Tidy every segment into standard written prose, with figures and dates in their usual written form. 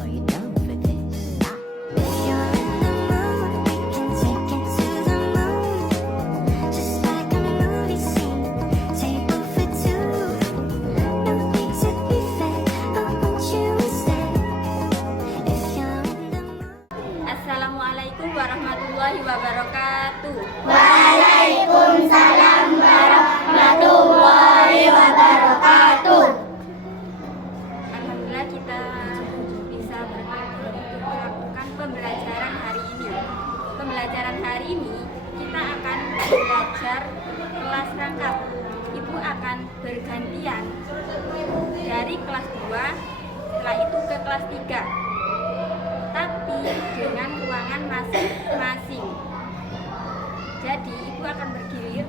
Are you down for this? If you're in the mood, we can take it to the moon. Just like a movie scene, table for two. No need to be fake, I want you to stay. If you're in the mood. Assalamualaikum warahmatullahi wabarakatuh. Waalaikumsalam warahmatullahi wabarakatuh. Alhamdulillah kita bisa berkumpul untuk melakukan pembelajaran hari ini. Pembelajaran hari ini kita akan belajar kelas rangkap. Ibu akan bergantian dari kelas 2, setelah itu ke kelas 3. Tapi dengan ruangan masing-masing. Jadi ibu akan bergilir.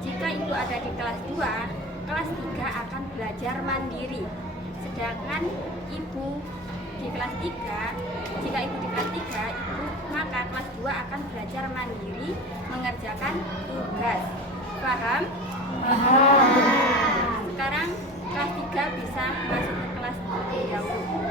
Jika ibu ada di kelas 2, kelas 3 akan belajar mandiri. Sedangkan ibu di kelas 3, jika ibu di kelas 3, maka kelas 2 akan belajar mandiri mengerjakan tugas. Paham? Paham. Sekarang kelas 3 bisa masuk ke kelas terlebih dahulu.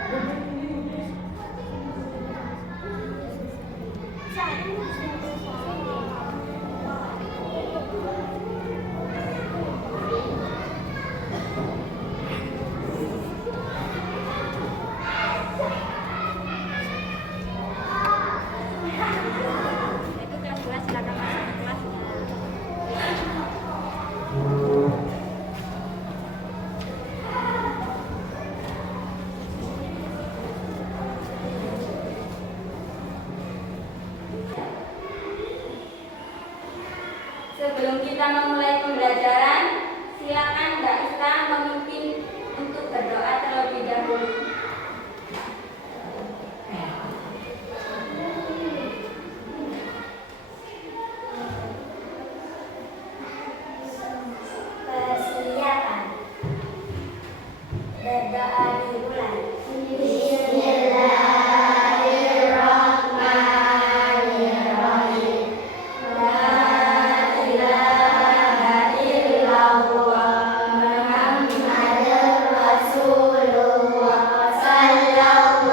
Itu kelas 2 silakan masuk ke kelasnya. Sebelum kita memulai pembelajaran, silakan Mbak Ista memimpin untuk berdoa terlebih dahulu. Persiapan. Berdoa dimulai. Bismillahirrahmanirrahim. La ilaha illallah Muhammadur Rasulullah sallallahu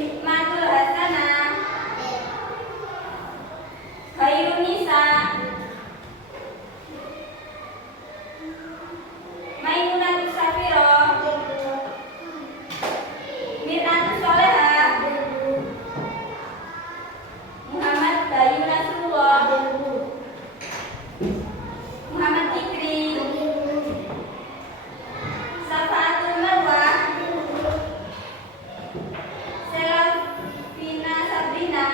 Hikmatul Hasanah, Khairun Nisa, Maimunatus Safiro, Mir'atus Solehah, Muhammad Bayu Nasrullah, Muhammad Fikri, Safaatul Marwah, Selvina Sabrina,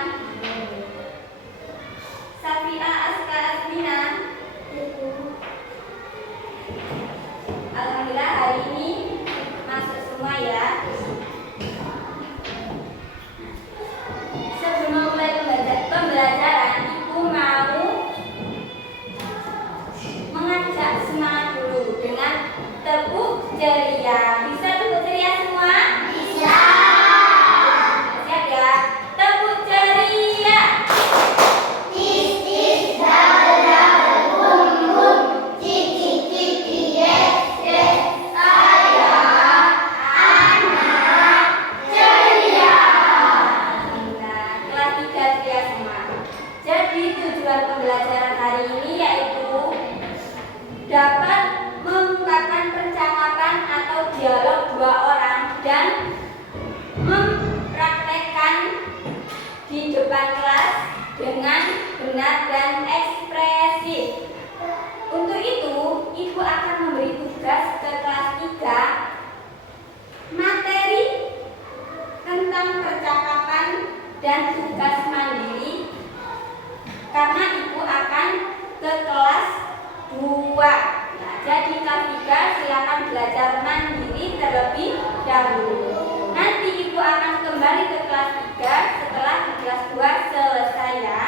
Safia Aska Asmina. Alhamdulillah hari ini masuk semua ya. Sebelum mulai pembelajaran, Ibu mau mengajak semangat dulu dengan tepuk ceria. Bisa tepuk ceria semua? Bisa. Siap ya? Tepuk ceria. Alhamdulillah, kelas 3 ceria semua. Jadi tujuan pembelajaran hari ini yaitu dapat mengungkapkan percakapan atau dialog dua orang dan mempraktekkan di depan kelas dengan benar dan ekspresif. Untuk itu, Ibu akan memberi tugas ke kelas 3 materi tentang percakapan dan tugas mandiri karena Ibu akan ke kelas 2. Nah, jadi kelas 3 silakan belajar mandiri terlebih dahulu. Nanti Ibu akan kembali ke kelas 3 setelah di kelas 2 selesai ya.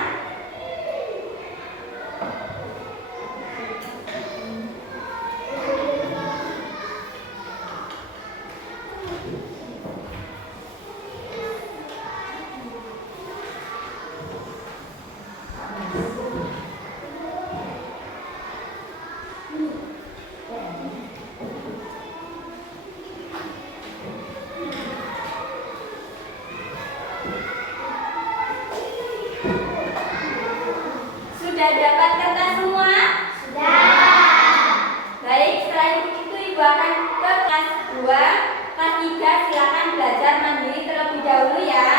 Sudah dapat kertas semua? Sudah. Baik, setelah itu Ibu akan ke kelas 2. Kelas 3 silakan belajar mandiri terlebih dahulu ya.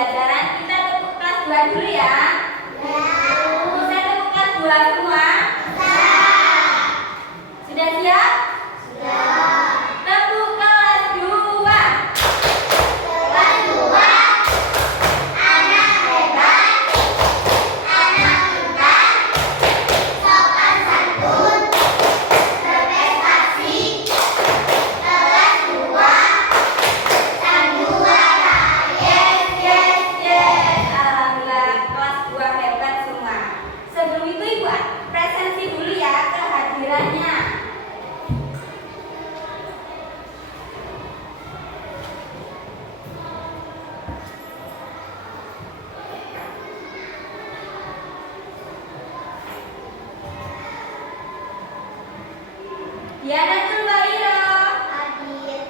pembelajaran. Kita tepuk kelas 2 dulu ya. Bisa tepuk kelas 2 semua? Sudah siap? Tepuk kelas 2. Kelas 2. Anak hebat, anak pintar, sopan santun, berprestasi. Kelas 2. Sandiwara. Yes, yes, yes. Alhamdulillah kelas 2 hebat semua. Sebelum itu Ibu presensi dulu ya kehadirannya. Dianatul Bairo, Hadir.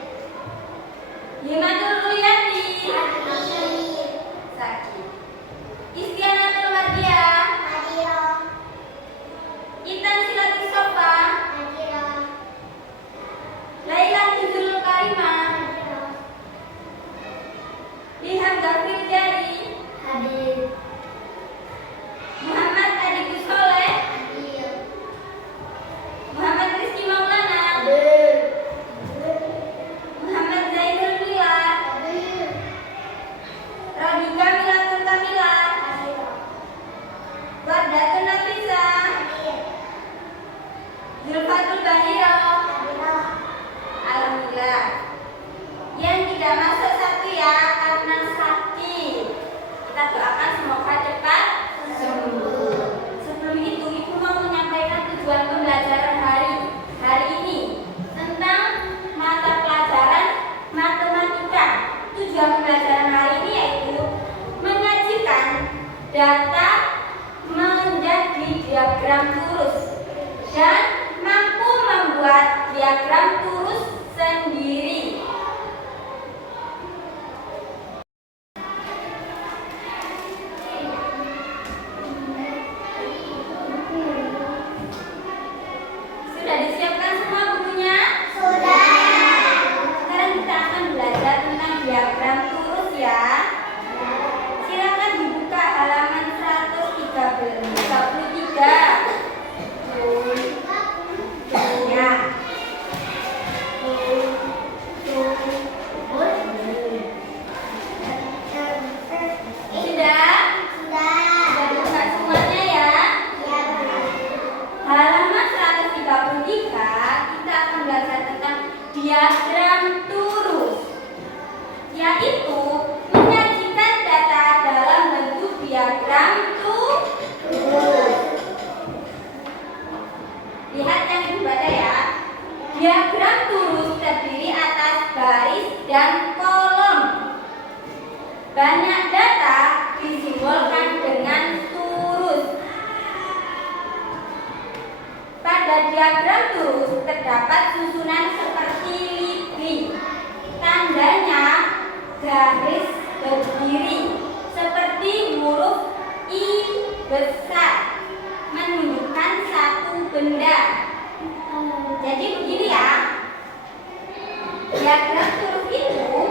Himatul Ruyati, Hadir. Saki, Istianatul Mardia, Hadir. Intan Silati Sofa, Hadir. Laila Nuzul Karimah, Ilham Gafir Jari, Hadir. Muhammad Adi Soleh, Hadir. Muhammad Rizky Maulana, Hadir. Muhammad Zainul Mila, Hadir. Radika Milatun Kamila, Hadir. Wardatun Nafisa, Hadir. Zulfatul Bahiro. Hadir. Alhamdulillah. Yang tidak masuk satu ya karena sakit. Kita doakan semoga cepat sembuh. Sebelum itu Ibu mau menyampaikan tujuan pembelajaran hari ini tentang mata pelajaran matematika. Tujuan pembelajaran hari ini yaitu menyajikan data menjadi diagram lurus dan mampu membuat diagram lurus sendiri. Sudah disiapkan semua bukunya? Sudah. Sekarang kita akan belajar tentang diagram lurus ya. Silakan dibuka halaman 133. Ya. Sudah? Sudah dibuka semuanya ya. Halaman 133 kita akan belajar tentang diagram lurus, yaitu menyajikan data dalam bentuk diagram lurus. Lihat yang dibaca ya. Diagram lurus terdiri atas baris dan kolom. Banyak data disimbolkan dengan lurus. Pada diagram lurus terdapat susunan seperti lidi. Tandanya garis berdiri seperti huruf I besar menunjukkan satu benda. Jadi begini ya. Diagram lurus itu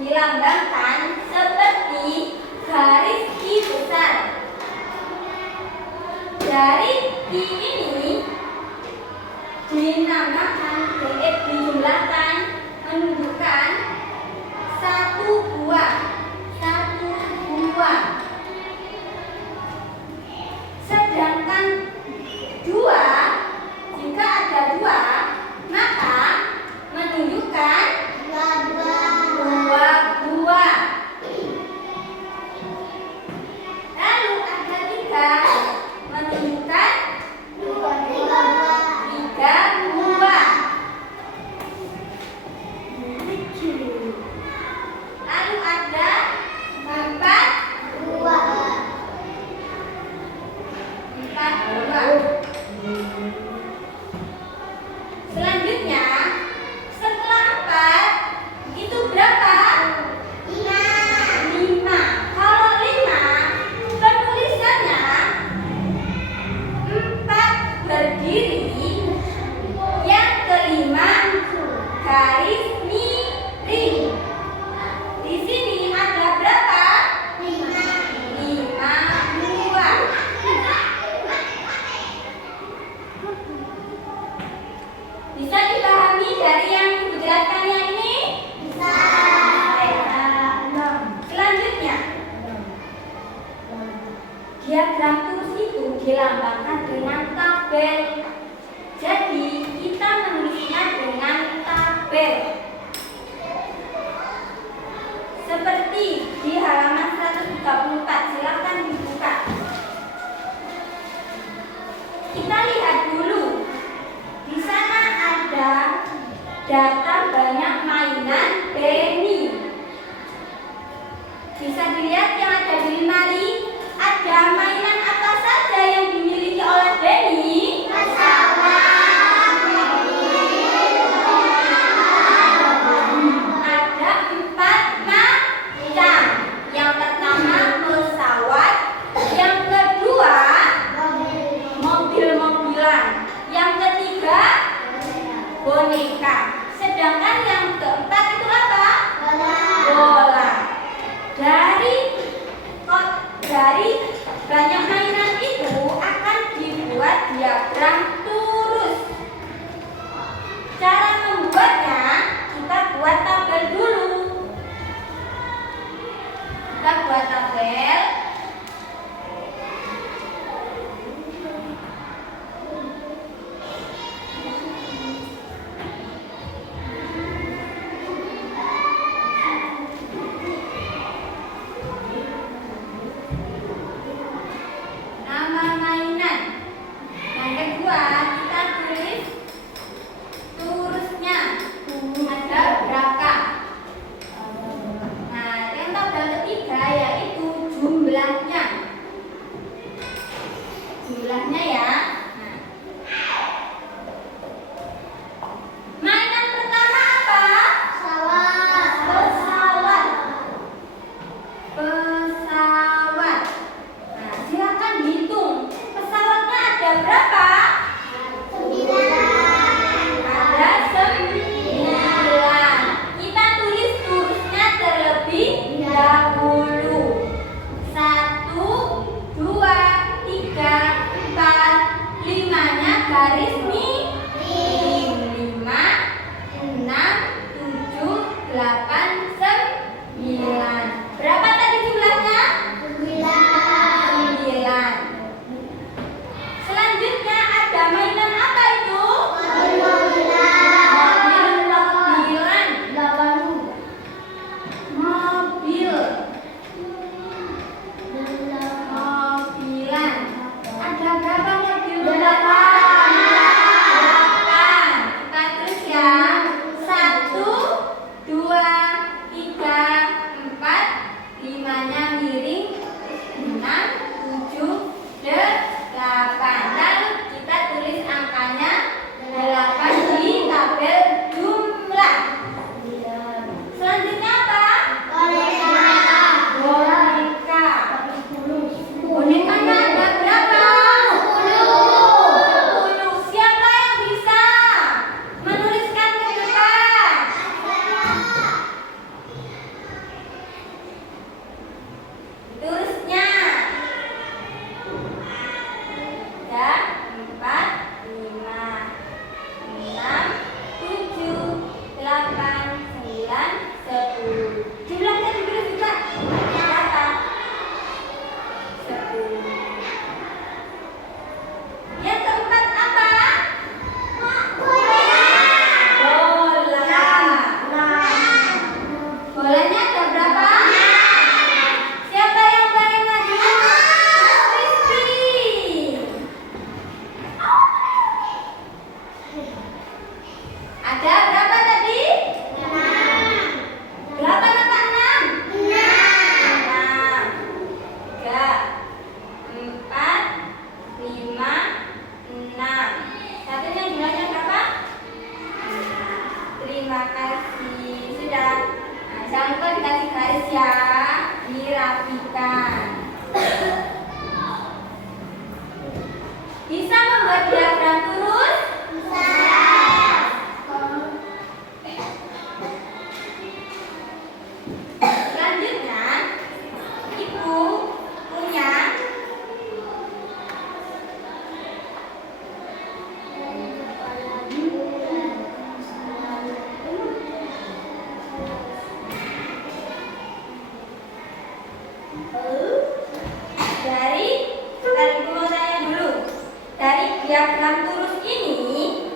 dilambangkan seperti garis I besar. Dari I ini dinamakan dijumlahkan menunjukkan satu buah. Sedangkan dua, jika ada dua, maka menunjukkan dua buah. Lalu ada tiga, menunjukkan tiga buah. diagram lurus itu dilambangkan dengan tabel. Jadi kita menulisnya dengan tabel. Seperti di halaman 134, silakan dibuka. Kita lihat dulu. Di sana ada data banyak mainan Benny. Bisa dilihat yang ada di lemari. Ada mainan apa saja yang dimiliki oleh Benny? Ada 4 macam. Yang pertama pesawat, yang kedua mobil-mobilan, yang ketiga boneka. Sedangkan yang keempat itu apa? Bola. Dari banyak mainan itu akan dibuat diagram lurus. Cara membuatnya, kita buat tabel dulu. Kita buat tabel. Nama mainan. Yang kedua, kita tulis lurusnya. Ada berapa? Nah, yang tabel ketiga yaitu jumlahnya. Jumlahnya ya. Nah. Mainan pertama apa? Pesawat. Pesawat. Nah, silakan dihitung. Pesawatnya ada berapa? Ada 9. Kita tulis lurusnya terlebih dahulu. 1, 2, 3, 4, 5-nya garis miring. 5, 6, 7, 8, 9. Berapa tadi jumlahnya? 9. Selanjutnya ada mainan apa itu? Mobil-mobilan. Mobilan. Ada berapa mobil? 8. Kita tulis ya. 1, 2, 3, 4, 5-nya miring. 6, 7, 8. Lalu kita tulis angkanya 8 di tabel jumlah. Selanjutnya apa? Boneka. Bonekanya ada berapa? 10. Siapa yang bisa menuliskan ke depan? Tulisnya. Ya, 4, 5, 6, 7, 8, 9, 10. Jumlahnya ditulis juga. Berapa? 10. Yang keempat apa? Bola. Bolanya ada berapa? Siapa yang paling maju? Mas Rizky. Ada berapa tadi? 8 apa 6? 6. 3, 4, 5, 6. Satunya jumlahnya berapa? Terima kasih. Sudah. Nah, jangan lupa dikasih garis ya. Dirapikan. Bisa membuat diagram lurus? Selanjutnya, Ibu punya dari dari diagram turus ini,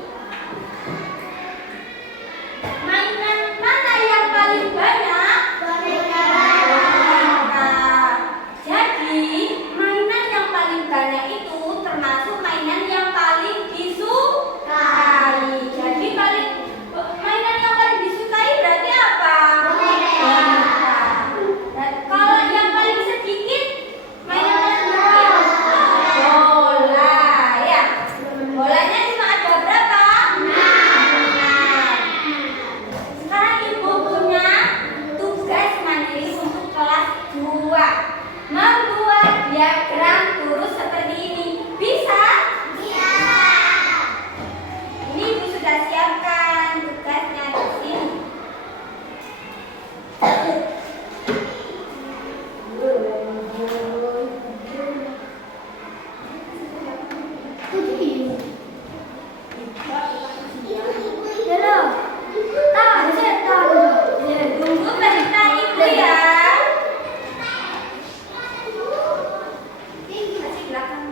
mainan mana yang paling banyak? Boneka. Boneka. Jadi, mainan yang paling banyak itu termasuk mainan yang paling disukai. Jadi, mainan yang paling disukai berarti apa? Boneka. Dan kalau yang paling sedikit, mainan paling sedikit? Bola, ya. Bolanya cuma ada berapa? 6. Sekarang ibu punya tugas mandiri untuk kelas 2. Membuat diagram turus seperti ini. Bisa? Bisa. Ini ibu sudah siapkan tugasnya di sini. Tunggu perintah ibu ya. Masih belakang.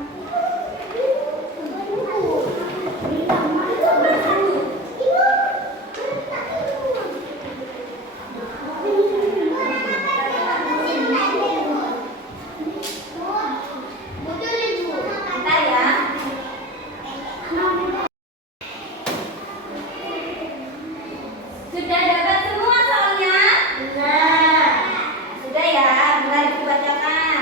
Bentar ya. Sudah dapat semua soalnya? Sudah ya, mulai dibacakan.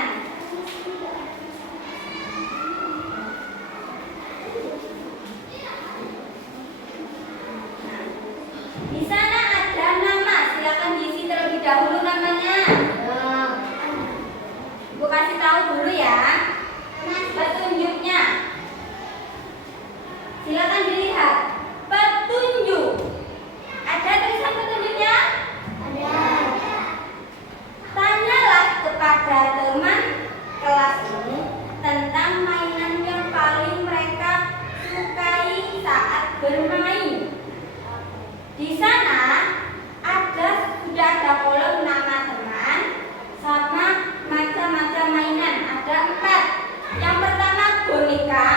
Di sana ada nama, silakan diisi terlebih dahulu namanya. Ibu kasih tahu dulu ya. Petunjuknya. Silakan dilihat. Petunjuk. Ada tulisan petunjuknya? Tanyalah kepada teman kelas ini tentang mainan yang paling mereka sukai saat bermain. Di sana sudah ada kolom nama teman sama macam-macam mainan. Ada 4. Yang pertama boneka,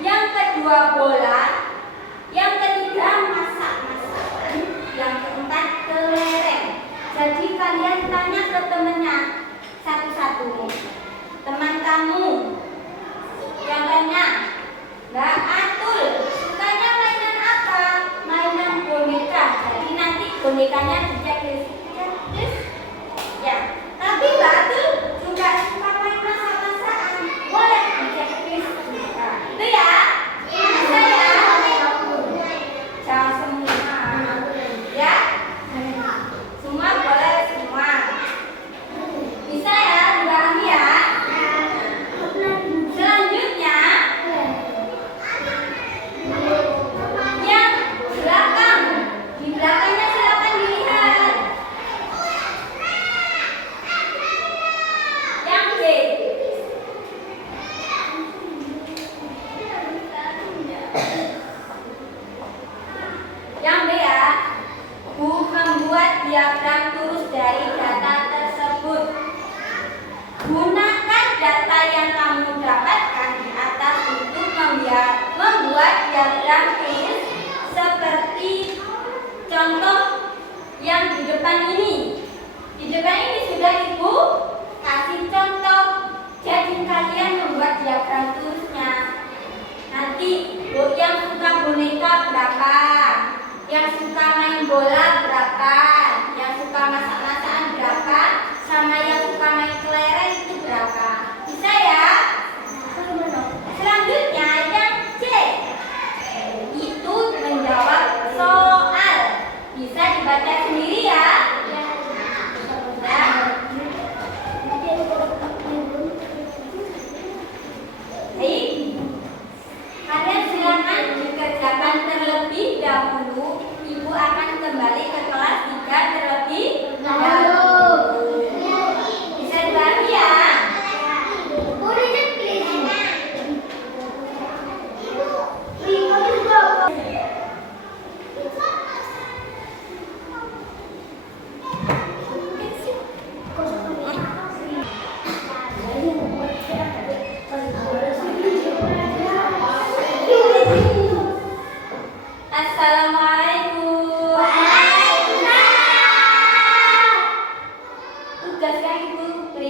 yang kedua bola, yang ketiga masak-masakan, yang keempat kelereng. Jadi kalian tanya ke temannya satu-satu. Teman kamu yang tanya, Mbak Atul, sukanya mainan apa? Mainan boneka. Jadi nanti bonekanya dicek ya. Tapi Mbak Atul juga suka main masak-masakan. Boleh dicek nah, itu ya. Bisa ya. Jangan semua. Ya. Semua boleh semua. Bisa ya, dipahami ya. Selanjutnya yang belakang. Di belakangnya silakan dilihat. Yang B. Yang B ya. Bu membuat diagram turus dari data tersebut. Gunakan data yang kamu dapatkan di atas untuk membuat diagram turus seperti contoh yang di depan ini. Di depan ini sudah Ibu kasih contoh. Jadi kalian membuat diagram turusnya. Nanti yang suka boneka berapa? Yang suka main bola berapa? Yang suka masak-masakan berapa? Sama yang suka main kelereng itu berapa? Bisa ya? Selanjutnya yang C. Itu menjawab soal. Bisa dibaca sendiri ya? Ya.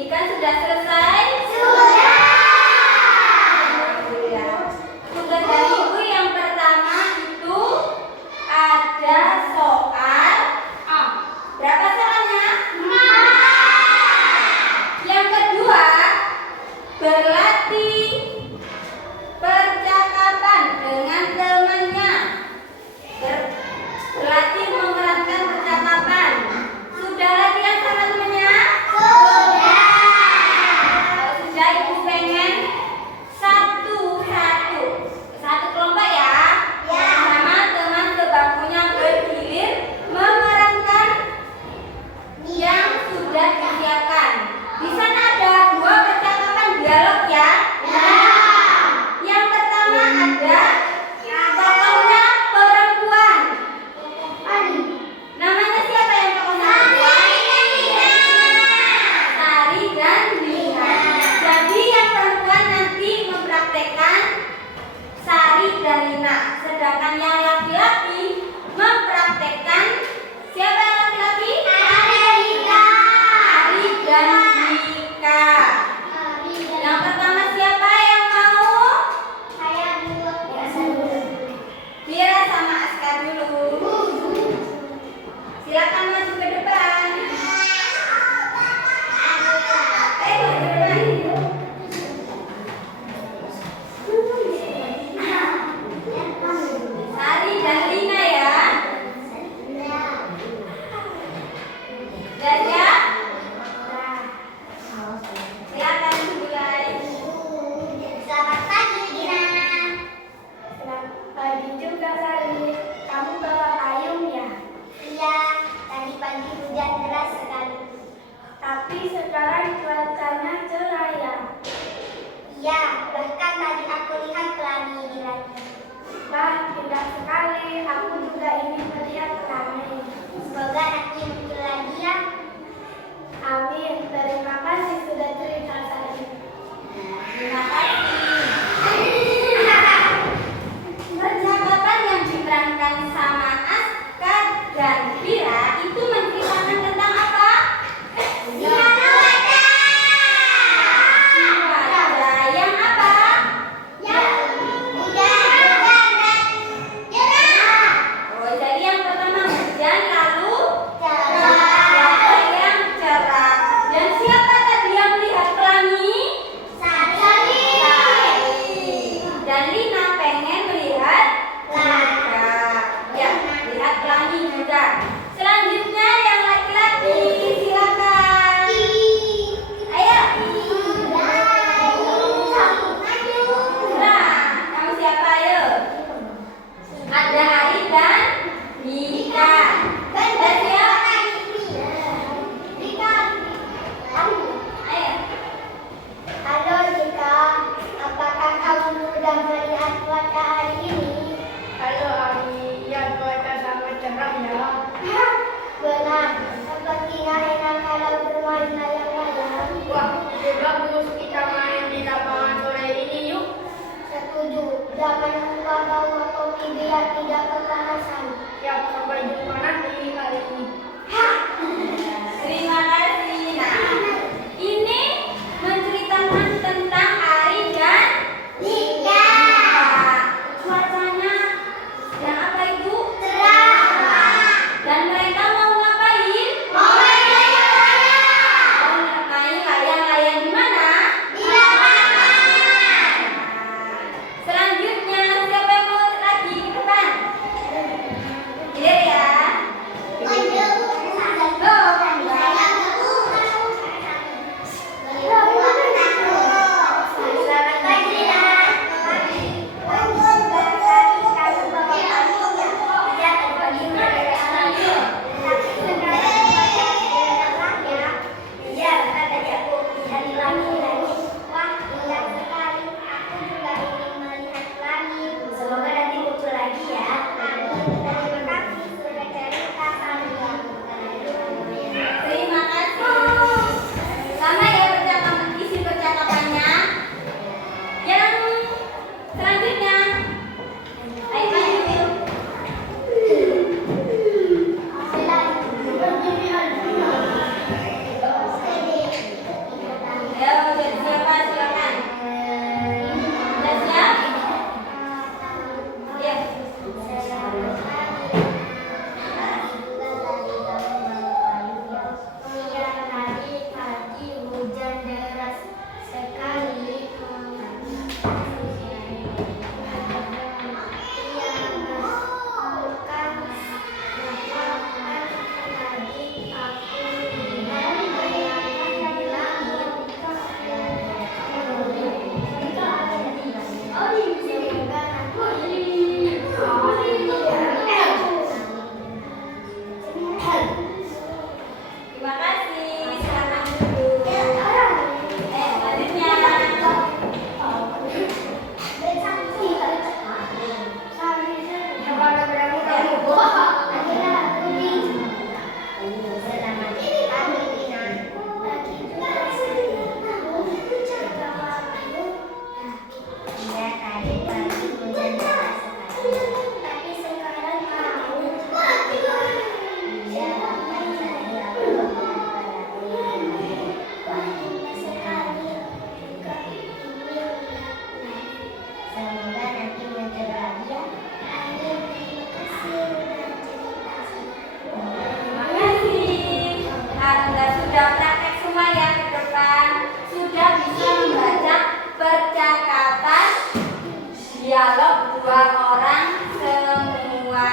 pendidikan sudah selesai? Sudah. Alhamdulillah. Tugas dari Ibu yang pertama itu ada soal A. Berapa soalnya? 4. Yang kedua, berlatih percakapan dengan temannya. Berlatih memerankan percakapan. Sudah latihan sama temannya? Sudah. Kalau sudah, Ibu pengen satu kelompok ya. Ya. Sama teman sebangkunya bergilir memerankan yang sudah disiapkan. Di sana ada 2 percakapan dialog ya. Yang pertama ada tokohnya perempuan. Namanya siapa yang tokohnya perempuan? Sari dan Lina. Jadi yang perempuan nanti mempraktekkan Sari dan Lina. Sedangkan yang laki-laki mempraktekkan siapa yang laki-laki? Sari dan Lika. Yang pertama siapa yang mau? Mira sama Askar dulu. Silakan maju ke depan. Ayo ke depan. Sari dan Lina ya. Sudah siap? Silakan mulai. Selamat pagi, Dina. Selamat pagi juga, Sari. Kamu bawa payung ya? Iya, tadi pagi hujan deras sekali. Tapi sekarang cuacanya cerah ya. Iya, bahkan tadi aku lihat pelangi di langit. Wah, indah sekali. Aku juga ingin melihat pelangi. Semoga nanti muncul lagi ya. Amin. Terima kasih sudah cerita, Sari. Terima kasih. Percakapan yang diperankan sama Askar dan Vira itu menceritakan tentang apa? Cuaca yang apa? Oh, jadi yang pertama hujan, lalu cuaca yang cerah. Dan siapa tadi yang melihat pelangi? Sari. Dan Lina pengen melihat cuaca. Ya, lihat pelangi juga. Selanjutnya yang laki-laki, silakan. Ayo. Nah, kamu siapa ayo? Ada Ari dan Mika. Dan siapa? Ayo. Halo Dika, apakah kamu sudah melihat cuaca hari ini? Halo, Ari. Ya, cuaca sangat cerah ya. Benar, sepertinya enak kalau bermain layang-layang. Wah, bagus kita main di lapangan sore ini yuk. Setuju, jangan lupa bawa kopi biar tidak kepanasan. Ya, sampai jumpa nanti hari ini. Terima kasih. Nah, ini menceritakan tentang Ari dan Mika. Cuacanya yang apa itu? Dan mereka mau ngapain? Mau main layang-layang di mana? Selanjutnya siapa yang mau lagi ke depan? Iya ya. Terima kasih. Silakan duduk. Selanjutnya. Tapi sekarang kamu semoga nanti belajar lagi ya. Amin. Terima kasih udah cerita sama Terima kasih. Anda sudah praktek semua ya ke depan. Sudah bisa membaca percakapan dialog dua orang semua.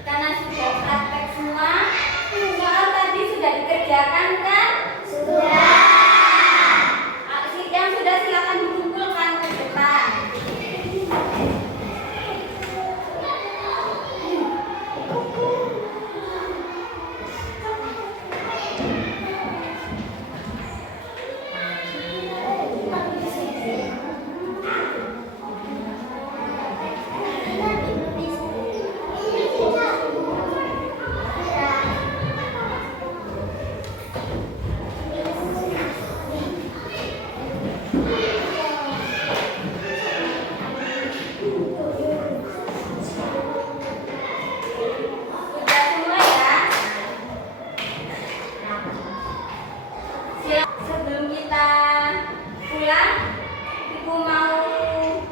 Karena sudah praktek semua, soal tadi sudah dikerjakan kan? Sudah. Yang sudah silakan dikumpulkan ke depan. Sudah semua ya? Sebelum kita pulang, Ibu mau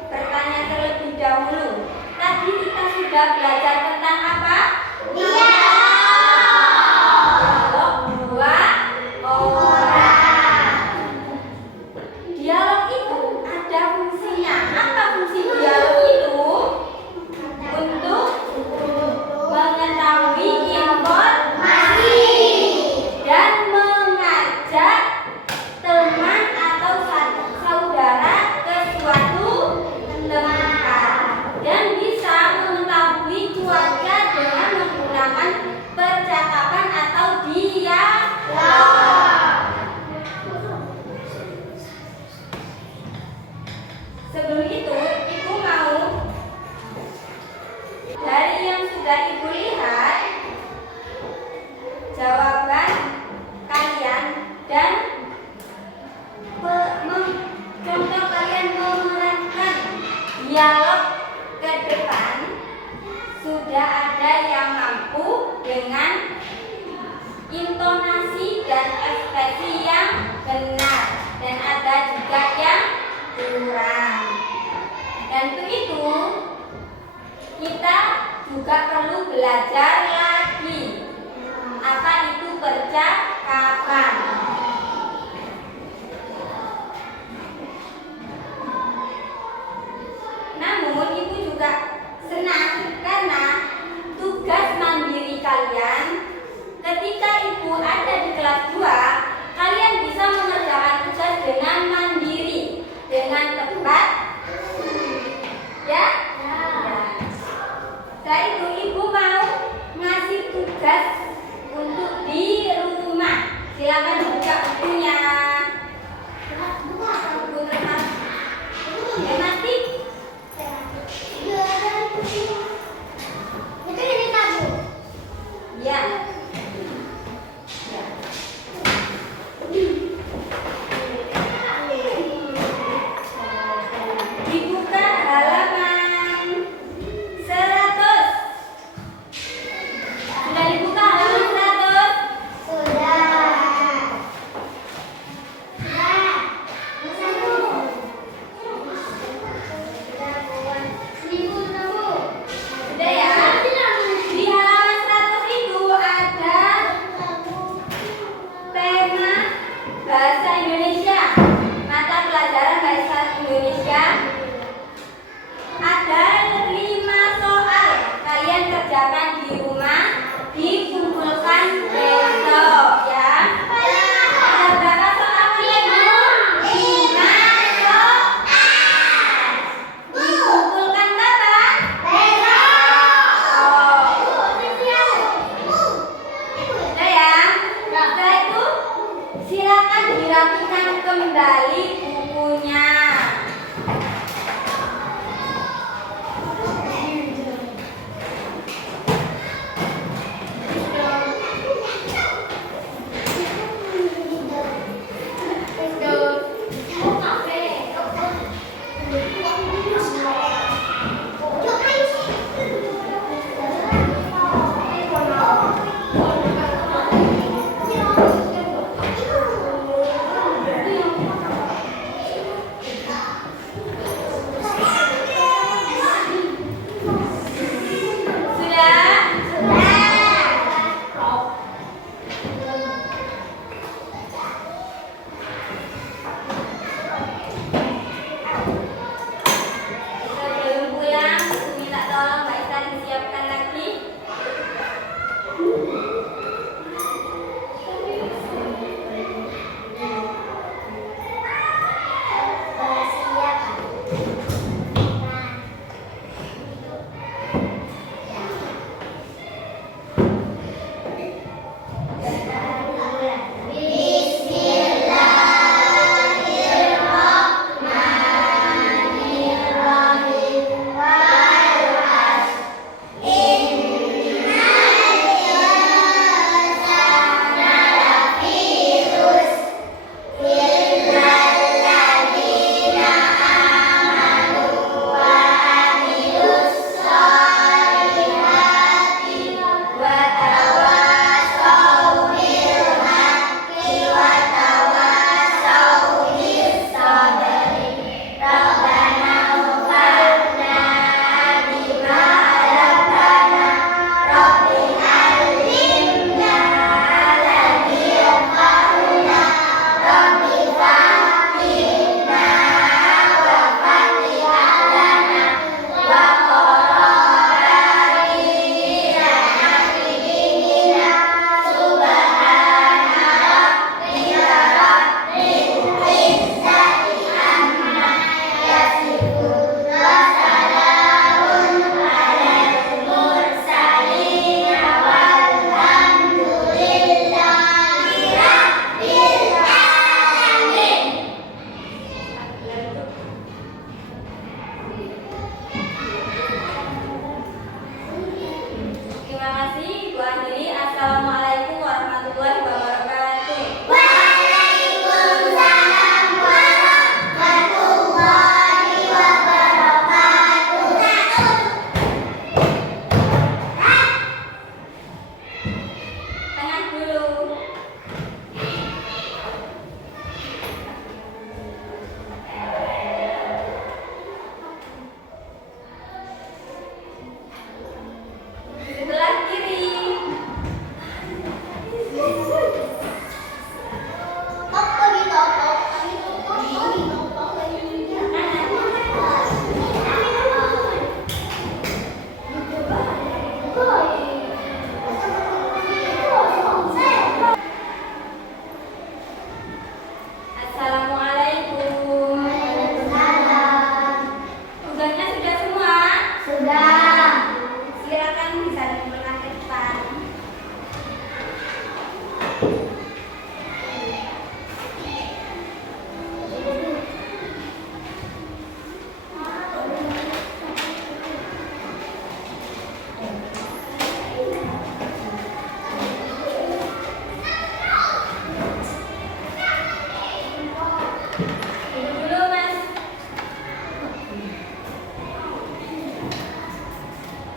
bertanya terlebih dahulu. Tadi kita sudah belajar tentang apa? Dialog dua orang. Dialog itu ada fungsinya. Apa fungsi dialog itu? Untuk mengetahui informasi dan mengajak teman atau saudara ke suatu tempat dan bisa mengetahui cuaca dengan menggunakan percakapan atau dialog. Sebelum itu, Ibu mau dari yang sudah Ibu lihat jawaban kalian dan contoh kalian menerapkan dialog ke depan. Sudah ada yang mampu dengan intonasi dan ekspresi yang benar dan ada juga yang kurang. Dan untuk itu kita juga perlu belajar lagi apa itu percakapan. Namun Ibu juga senang karena tugas mandiri kalian ketika Ibu ada di kelas 2, kalian bisa mengerjakan tugas dengan mandiri, dengan tepat. Ya? Setelah itu Ibu mau ngasih tugas untuk di rumah.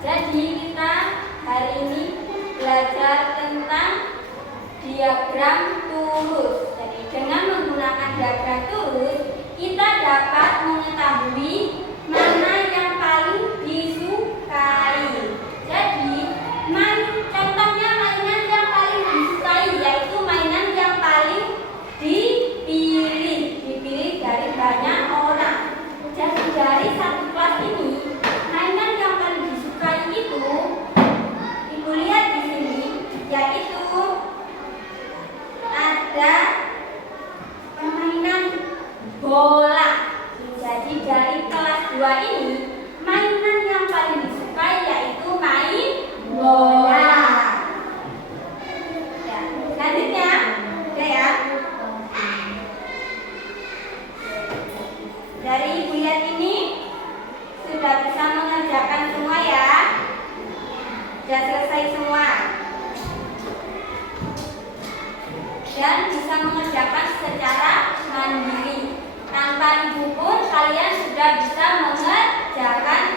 Jadi kita hari ini belajar tentang diagram turus. Jadi dengan menggunakan diagram turus, kita dapat mengetahui mana yang paling disukai. Jadi contohnya mainan yang paling disukai yaitu mainan yang paling dipilih dari banyak orang. Jadi dari satu kelas ini, mainan yang paling disukai itu Ibu lihat di sini, yaitu ada permainan bola. Jadi dari kelas 2 ini, mainan yang paling disukai yaitu main bola. Ya, selanjutnya, oke ya. Dari Ibu lihat ini sudah bisa mengerjakan semua ya. Sudah selesai semua. Dan bisa mengerjakan secara mandiri. Tanpa ibu pun kalian sudah bisa mengerjakan